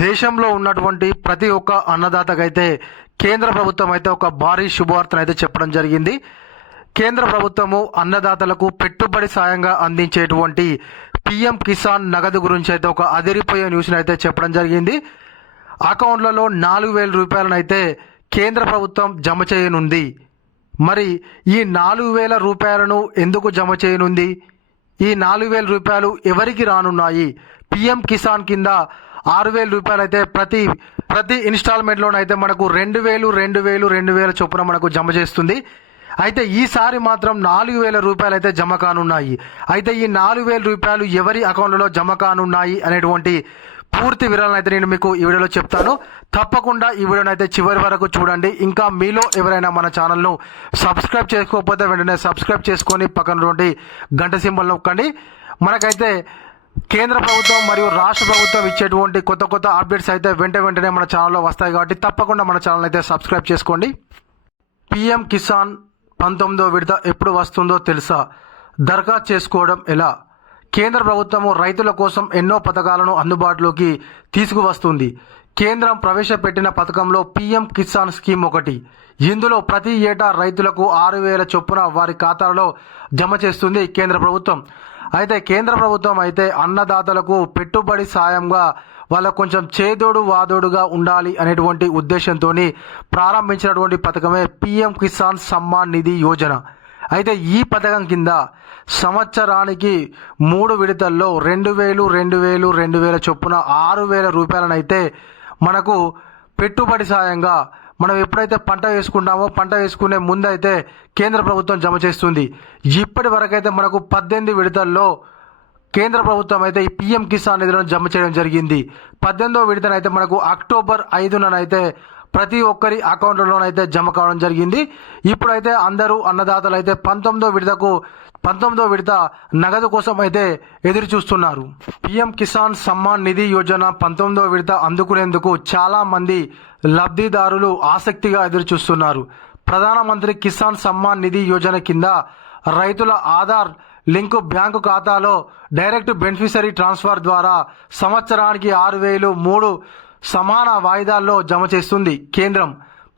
దేశంలో ఉన్నటువంటి ప్రతి ఒక్క అన్నదాతకైతే కేంద్ర ప్రభుత్వం అయితే ఒక భారీ శుభవార్తను అయితే చెప్పడం జరిగింది. కేంద్ర ప్రభుత్వము అన్నదాతలకు పెట్టుబడి సాయంగా అందించేటువంటి పిఎం కిసాన్ నగదు గురించి అయితే ఒక అదిరిపోయే న్యూస్ని అయితే చెప్పడం జరిగింది. అకౌంట్లలో నాలుగు వేల రూపాయలను అయితే కేంద్ర ప్రభుత్వం జమ చేయనుంది. మరి ఈ నాలుగు వేల రూపాయలను ఎందుకు జమ చేయనుంది? ఈ నాలుగు వేల రూపాయలు ఎవరికి రానున్నాయి? పిఎం కిసాన్ కింద ఆరు వేల రూపాయలు అయితే ప్రతి ప్రతి ఇన్స్టాల్మెంట్లోనైతే మనకు రెండు వేలు రెండు వేలు రెండు వేల చొప్పున మనకు జమ చేస్తుంది. అయితే ఈసారి మాత్రం నాలుగు వేల రూపాయలు అయితే జమ కానున్నాయి. అయితే ఈ నాలుగు వేల రూపాయలు ఎవరి అకౌంట్లలో జమ కానున్నాయి అనేటువంటి పూర్తి వివరాలను అయితే నేను మీకు ఈ వీడియోలో చెప్తాను. తప్పకుండా ఈ వీడియోని అయితే చివరి వరకు చూడండి. ఇంకా మీలో ఎవరైనా మన ఛానల్ను సబ్స్క్రైబ్ చేసుకోకపోతే వెంటనే సబ్స్క్రైబ్ చేసుకొని పక్కన గంట సింబల్ నొక్కండి. మనకైతే కేంద్ర ప్రభుత్వం మరియు రాష్ట్ర ప్రభుత్వం ఇచ్చేటువంటి కొత్త కొత్త అప్డేట్స్ అయితే వెంట వెంటనే మన ఛానల్లో వస్తాయి కాబట్టి తప్పకుండా మన ఛానల్ అయితే సబ్స్క్రైబ్ చేసుకోండి. పిఎం కిసాన్ పంతొమ్మిదో విడత ఎప్పుడు వస్తుందో తెలుసా? దరఖాస్తు చేసుకోవడం ఎలా? కేంద్ర ప్రభుత్వము రైతుల కోసం ఎన్నో పథకాలను అందుబాటులోకి తీసుకువస్తుంది. కేంద్రం ప్రవేశపెట్టిన పథకంలో పిఎం కిసాన్ స్కీమ్ ఒకటి. ఇందులో ప్రతి ఏటా రైతులకు ఆరు వేల చొప్పున వారి ఖాతాలో జమ చేస్తుంది కేంద్ర ప్రభుత్వం. అయితే కేంద్ర ప్రభుత్వం అయితే అన్నదాతలకు పెట్టుబడి సాయంగా వాళ్ళకు కొంచెం చేదోడు వాదోడుగా ఉండాలి అనేటువంటి ఉద్దేశంతో ప్రారంభించినటువంటి పథకమే పిఎం కిసాన్ సమ్మాన్ నిధి యోజన. అయితే ఈ పథకం కింద సంవత్సరానికి మూడు విడతల్లో రెండు వేలు రెండు వేలు రెండు వేల చొప్పున ఆరు వేల రూపాయలనైతే మనకు పెట్టుబడి సాయంగా మనం ఎప్పుడైతే పంట వేసుకుంటామో పంట వేసుకునే ముందైతే కేంద్ర ప్రభుత్వం జమ చేస్తుంది. ఇప్పటి వరకైతే మనకు పద్దెనిమిది విడతల్లో కేంద్ర ప్రభుత్వం అయితే ఈ పిఎం కిసాన్ నిధులను జమ చేయడం జరిగింది. పద్దెనిమిదో విడతనైతే మనకు అక్టోబర్ ఐదుననైతే ప్రతి ఒక్కరి అకౌంట్లోనైతే జమ కావడం జరిగింది. ఇప్పుడైతే అందరూ అన్నదాతలు అయితే పంతొమ్మిదో విడతకు పంతొమ్మిదో విడత నగదు కోసం అయితే ఎదురు చూస్తున్నారు పిఎం కిసాన్ సమ్మాన్ నిధి యోజన పంతొమ్మిదో విడత అందుకునేందుకు చాలా మంది లబ్ధిదారులు ఆసక్తిగా ఎదురు చూస్తున్నారు ప్రధానమంత్రి కిసాన్ సమ్మాన్ నిధి యోజన కింద రైతుల ఆధార్ లింకు బ్యాంకు ఖాతాలో డైరెక్ట్ బెనిఫిషరీ ట్రాన్స్ఫర్ ద్వారా సంవత్సరానికి ఆరు వేలు మూడు సమాన వాయిదాల్లో జమ చేస్తుంది కేంద్రం.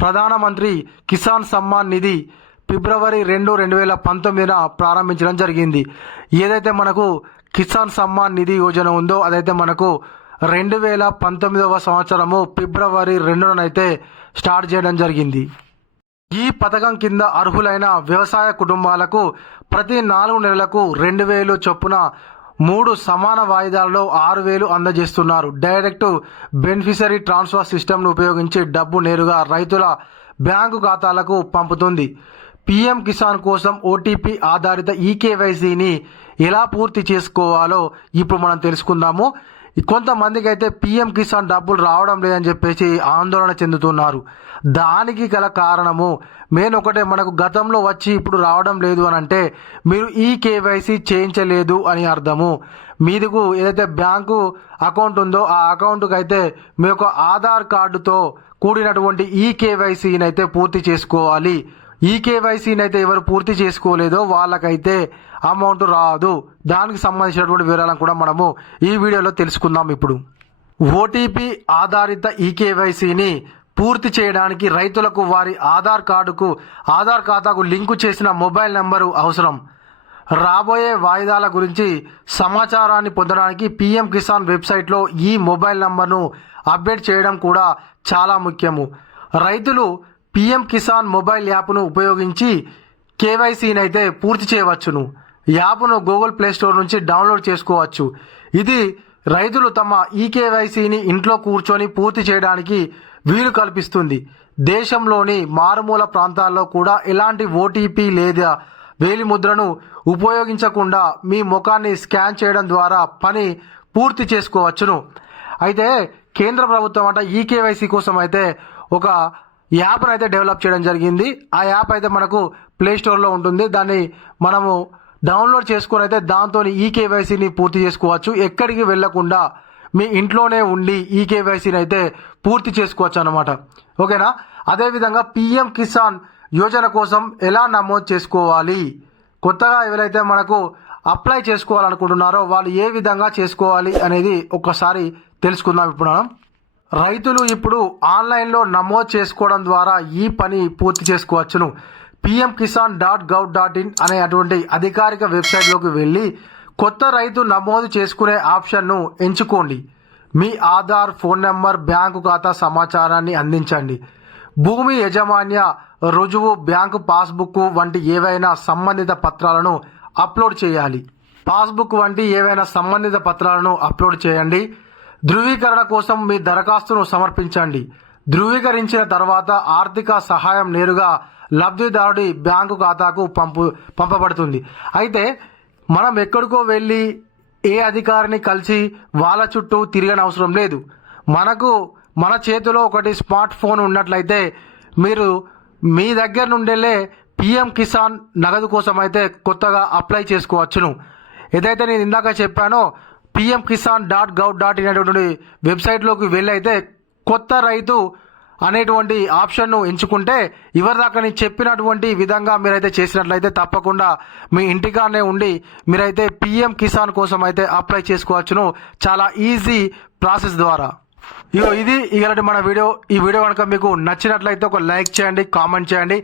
ప్రధానమంత్రి కిసాన్ సమ్మాన్ నిధి ఫిబ్రవరి రెండు రెండు వేల పంతొమ్మిదిన ప్రారంభించడం జరిగింది. ఏదైతే మనకు కిసాన్ సమ్మాన్ నిధి యోజన ఉందో అదైతే మనకు రెండు వేల పంతొమ్మిదవ సంవత్సరము ఫిబ్రవరి రెండునైతే స్టార్ట్ చేయడం జరిగింది. ఈ పథకం కింద అర్హులైన వ్యవసాయ కుటుంబాలకు ప్రతి నాలుగు నెలలకు రెండు వేలు చొప్పున మూడు సమాన వాయిదాలలో ఆరు వేలు అందజేస్తున్నారు. డైరెక్ట్ బెనిఫిషరీ ట్రాన్స్ఫర్ సిస్టమ్ను ఉపయోగించి డబ్బు నేరుగా రైతుల బ్యాంకు ఖాతాలకు పంపుతుంది. పీఎం కిసాన్ కోసం ఓటీపీ ఆధారిత ఈకేవైసీని ఎలా పూర్తి చేసుకోవాలో ఇప్పుడు మనం తెలుసుకుందాము. కొంతమందికి అయితే పీఎం కిసాన్ డబ్బులు రావడం లేదని చెప్పేసి ఆందోళన చెందుతున్నారు. దానికి గల కారణము మెయిన్ ఒకటే మనకు గతంలో వచ్చి ఇప్పుడు రావడం లేదు అని అంటే మీరు ఈ కేవైసీ చేయించలేదు అని అర్థము. మీదుకు ఏదైతే బ్యాంకు అకౌంట్ ఉందో ఆ అకౌంట్కి అయితే మీ యొక్క ఆధార్ కార్డుతో కూడినటువంటి ఈ కేవైసీని అయితే పూర్తి చేసుకోవాలి. ఈ కేవైసీని అయితే ఎవరు పూర్తి చేసుకోలేదో వాళ్ళకైతే అమౌంట్ రాదు. దానికి సంబంధించినటువంటి వివరాలను కూడా మనము ఈ వీడియోలో తెలుసుకుందాం ఇప్పుడు. ఓటీపీ ఆధారిత ఈ కేవైసీని పూర్తి చేయడానికి రైతులకు వారి ఆధార్ కార్డుకు ఆధార్ ఖాతాకు లింకు చేసిన మొబైల్ నెంబరు అవసరం. రాబోయే వాయిదాల గురించి సమాచారాన్ని పొందడానికి పిఎం కిసాన్ వెబ్సైట్లో ఈ మొబైల్ నంబర్ను అప్డేట్ చేయడం కూడా చాలా ముఖ్యము. రైతులు పిఎం కిసాన్ మొబైల్ యాప్ను ఉపయోగించి కేవైసీని అయితే పూర్తి చేయవచ్చును. యాప్ను గూగుల్ ప్లే స్టోర్ నుంచి డౌన్లోడ్ చేసుకోవచ్చు. ఇది రైతులు తమ ఈ కేవైసీని ఇంట్లో కూర్చొని పూర్తి చేయడానికి వీలు కల్పిస్తుంది. దేశంలోని మారుమూల ప్రాంతాల్లో కూడా ఎలాంటి ఓటీపీ లేదా వేలిముద్రను ఉపయోగించకుండా మీ ముఖాన్ని స్కాన్ చేయడం ద్వారా పని పూర్తి చేసుకోవచ్చును. అయితే కేంద్ర ప్రభుత్వం అంట ఈ కేవైసీ కోసం అయితే ఒక యాప్ను అయితే డెవలప్ చేయడం జరిగింది. ఆ యాప్ అయితే మనకు ప్లే స్టోర్లో ఉంటుంది. దాన్ని మనము డౌన్లోడ్ చేసుకొని అయితే దాంతో ఈ కేవైసీని పూర్తి చేసుకోవచ్చు. ఎక్కడికి వెళ్ళకుండా మీ ఇంట్లోనే ఉండి ఈ కేవైసీని అయితే పూర్తి చేసుకోవచ్చు అనమాట ఓకేనా? అదేవిధంగా పిఎం కిసాన్ యోజన కోసం ఎలా నమోదు చేసుకోవాలి? కొత్తగా ఎవరైతే మనకు అప్లై చేసుకోవాలనుకుంటున్నారో వాళ్ళు ఏ విధంగా చేసుకోవాలి అనేది ఒక్కసారి తెలుసుకుందాం ఇప్పుడు మనం. రైతులు ఇప్పుడు ఆన్లైన్లో నమోదు చేసుకోవడం ద్వారా ఈ పని పూర్తి చేసుకోవచ్చును. PM Kisan dot gov dot in అనే అటువంటి అధికారిక వెబ్సైట్లోకి వెళ్ళి కొత్త రైతు నమోదు చేసుకునే ఆప్షన్ను ఎంచుకోండి. మీ ఆధార్ ఫోన్ నెంబర్ బ్యాంకు ఖాతా సమాచారాన్ని అందించండి. భూమి యజమాన్య రుజువు బ్యాంకు పాస్బుక్ వంటి ఏవైనా సంబంధిత పత్రాలను అప్లోడ్ చేయాలి. పాస్బుక్ వంటి ఏవైనా సంబంధిత పత్రాలను అప్లోడ్ చేయండి. ధృవీకరణ కోసం మీ దరఖాస్తును సమర్పించండి. ధృవీకరించిన తర్వాత ఆర్థిక సహాయం నేరుగా లబ్ధిదారుడి బ్యాంకు ఖాతాకు పంపు పంపబడుతుంది. అయితే మనం ఎక్కడికో వెళ్ళి ఏ అధికారిని కలిసి వాళ్ళ చుట్టూ తిరగని అవసరం లేదు. మనకు మన చేతిలో ఒకటి స్మార్ట్ ఫోన్ ఉన్నట్లయితే మీరు మీ దగ్గర నుండేలే పిఎం కిసాన్ నగదు కోసం అయితే కొత్తగా అప్లై చేసుకోవచ్చును. ఏదైతే నేను ఇందాక చెప్పానో PM Kisan dot gov dot in అనేటువంటి వెబ్సైట్లోకి వెళ్ళైతే కొత్త రైతు అనేటువంటి ఆప్షన్ను ఎంచుకుంటే ఇవరిదాకా నేను చెప్పినటువంటి విధంగా మీరైతే చేసినట్లయితే తప్పకుండా మీ ఇంటికానే ఉండి మీరైతే పిఎం కిసాన్ కోసం అయితే అప్లై చేసుకోవచ్చును. చాలా ఈజీ ప్రాసెస్ ద్వారా. ఇగో ఇది ఇలాంటి మన వీడియో. ఈ వీడియో కనుక మీకు నచ్చినట్లయితే ఒక లైక్ చేయండి కామెంట్ చేయండి.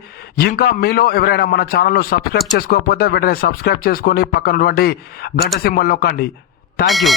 ఇంకా మీలో ఎవరైనా మన ఛానల్ను సబ్స్క్రైబ్ చేసుకోకపోతే వెంటనే సబ్స్క్రైబ్ చేసుకొని పక్కనటువంటి గంట సింబల్ నొక్కండి. தேங்க்யூ